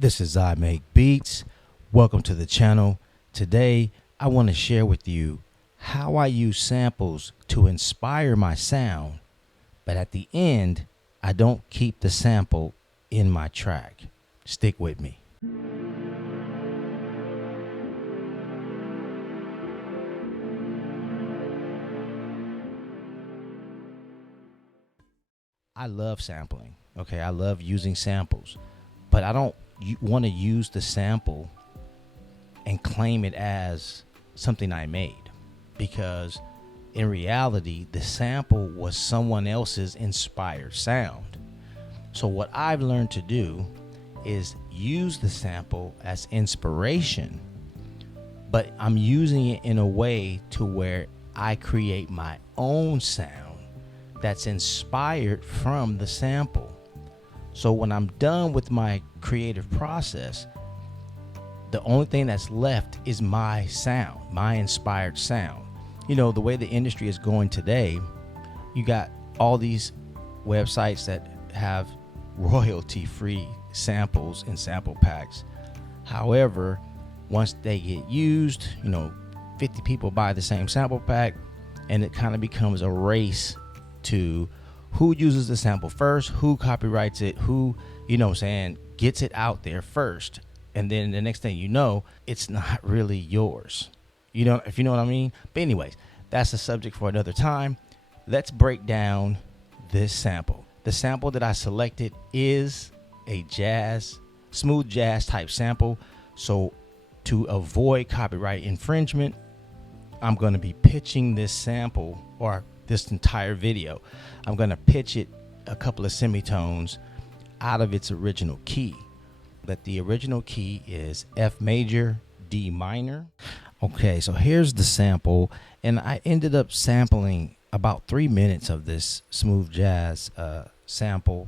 This is I Make Beats. Welcome to the channel. Today, I want to share with you how I use samples to inspire my sound, but at the end, I don't keep the sample in my track. Stick with me. I love sampling. Okay, I love using samples, but I don't want to use the sample and claim it as something I made, because in reality, the sample was someone else's inspired sound. So what I've learned to do is use the sample as inspiration, but I'm using it in a way to where I create my own sound that's inspired from the sample. So when I'm done with my creative process, the only thing that's left is my sound, my inspired sound. You know, the way the industry is going today, you got all these websites that have royalty-free samples and sample packs. However, once they get used, 50 people buy the same sample pack, and it kind of becomes a race to who uses the sample first, who copyrights it, who, gets it out there first. And then the next thing you know, it's not really yours. If you know what I mean? But anyways, that's a subject for another time. Let's break down this sample. The sample that I selected is a smooth jazz type sample. So to avoid copyright infringement, I'm going to be pitching this sample, or this entire video, I'm going to pitch it a couple of semitones out of its original key. That the original key is F major, D minor. Okay, so here's the sample, and I ended up sampling about 3 minutes of this smooth jazz sample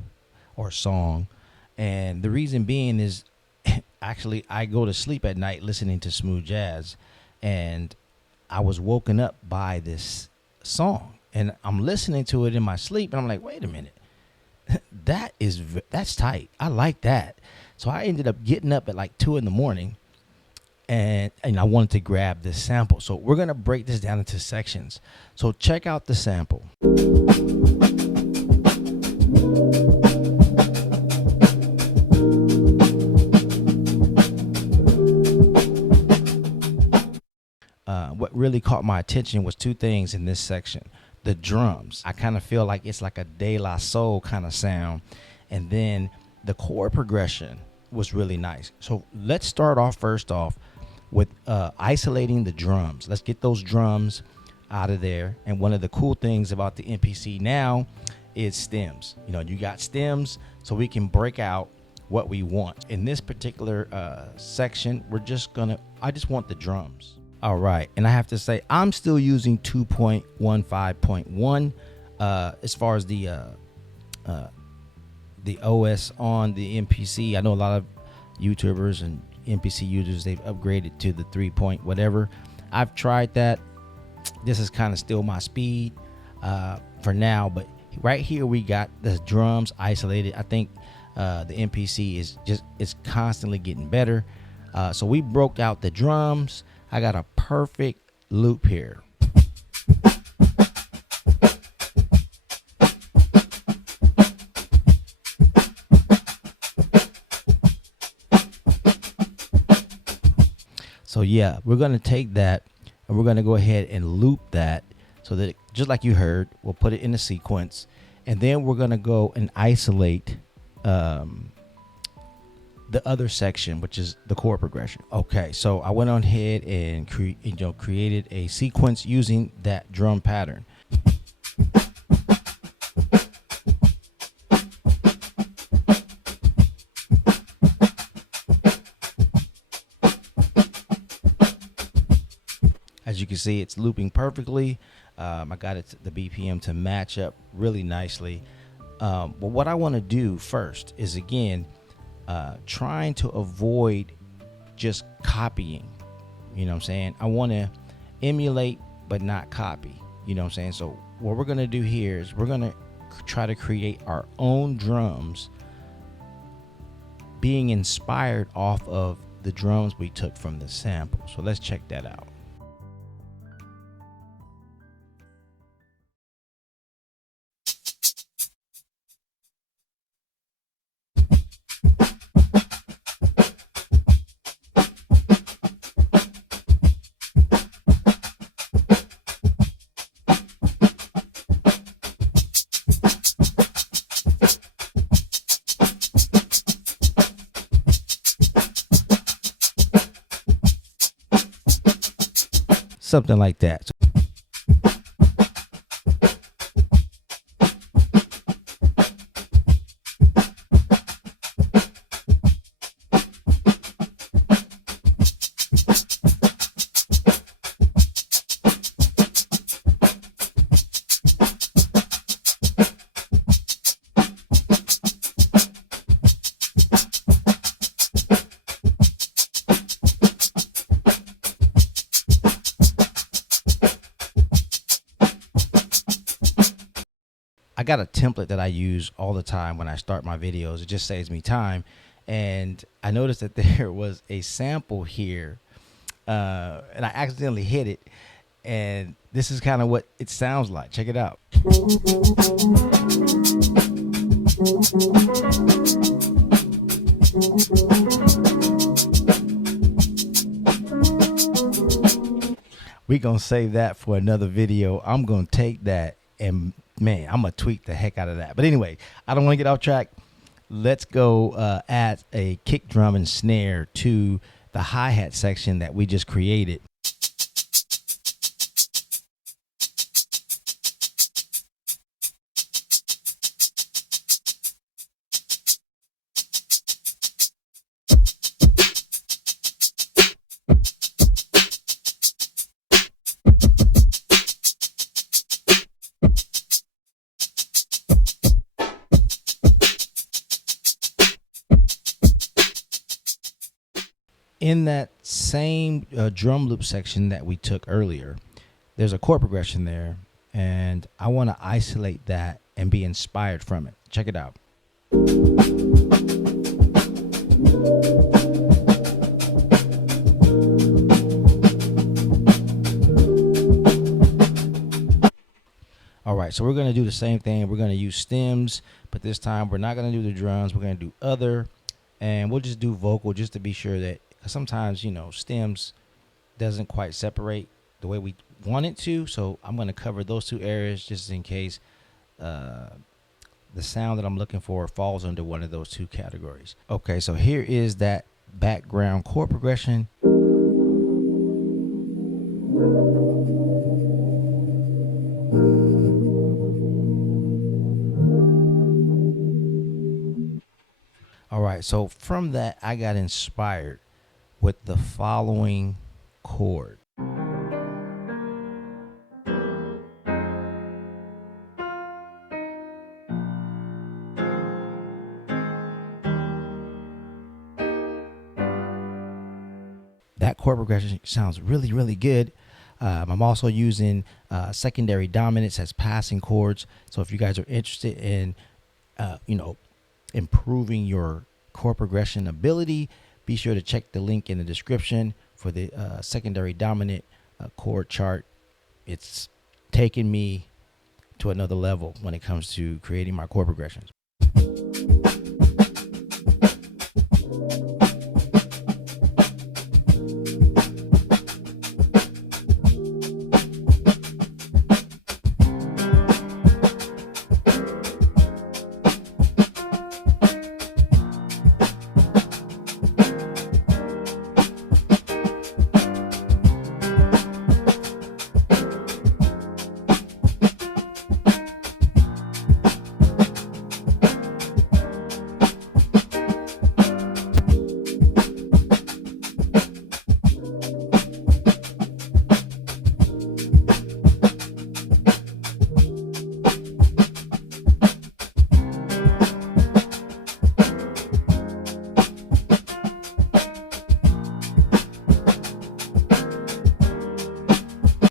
or song. And the reason being is actually I go to sleep at night listening to smooth jazz, and I was woken up by this song, and I'm listening to it in my sleep, and I'm like, wait a minute, that's tight. I like that. So I ended up getting up at like 2 a.m. and I wanted to grab this sample. So we're gonna break this down into sections. So check out the sample. What really caught my attention was two things in this section. The drums. I kind of feel like it's like a De La Soul kind of sound. And then the chord progression was really nice. So let's start off first off with isolating the drums. Let's get those drums out of there. And one of the cool things about the MPC now is stems. You got stems, so we can break out what we want. In this particular section, I just want the drums. All right, and I have to say, I'm still using 2.15.1 as far as the OS on the MPC. I know a lot of YouTubers and MPC users, they've upgraded to the 3 point whatever. I've tried that. This is kind of still my speed for now, but right here we got the drums isolated. I think the MPC is constantly getting better. So we broke out the drums. I got a perfect loop here. So yeah, we're going to take that and we're going to go ahead and loop that so that just like you heard, we'll put it in a sequence, and then we're going to go and isolate the other section, which is the chord progression. Okay, so I went on ahead and created a sequence using that drum pattern. As you can see, it's looping perfectly. I got the BPM to match up really nicely. But what I want to do first is, again, trying to avoid just copying. I want to emulate but not copy. So what we're going to do here is we're going to try to create our own drums being inspired off of the drums we took from the sample. So let's check that out. Something like that. I got a template that I use all the time when I start my videos. It just saves me time. And I noticed that there was a sample here, and I accidentally hit it. And this is kind of what it sounds like. Check it out. We're going to save that for another video. I'm going to take that and, man, I'm going to tweak the heck out of that. But anyway, I don't want to get off track. Let's go add a kick drum and snare to the hi-hat section that we just created. In that same drum loop section that we took earlier, there's a chord progression there, and I want to isolate that and be inspired from it. Check it out. All right, so we're going to do the same thing. We're going to use stems, but this time we're not going to do the drums. We're going to do other, and we'll just do vocal just to be sure that sometimes, you know, stems doesn't quite separate the way we want it to. So I'm going to cover those two areas just in case the sound that I'm looking for falls under one of those two categories. Okay, so here is that background chord progression. All right, so from that, I got inspired with the following chord. That chord progression sounds really, really good. I'm also using secondary dominants as passing chords. So if you guys are interested in, improving your chord progression ability, be sure to check the link in the description for the secondary dominant chord chart. It's taken me to another level when it comes to creating my chord progressions.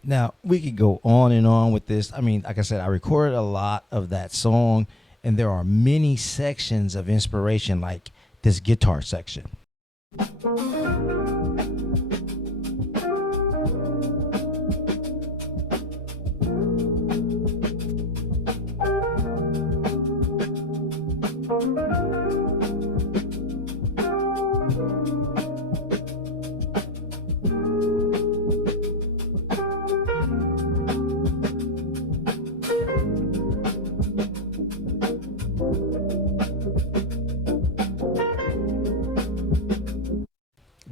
Now, we could go on and on with this. I mean, like I said, I recorded a lot of that song, and there are many sections of inspiration, like this guitar section.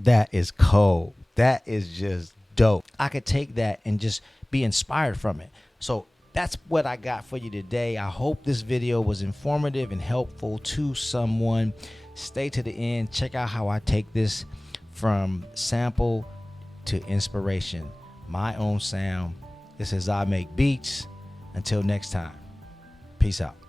That is cold. That is just dope. I could take that and just be inspired from it. So that's what I got for you today. I hope this video was informative and helpful to someone. Stay to the end. Check out how I take this from sample to inspiration. My own sound. This is I Make Beats. Until next time. Peace out.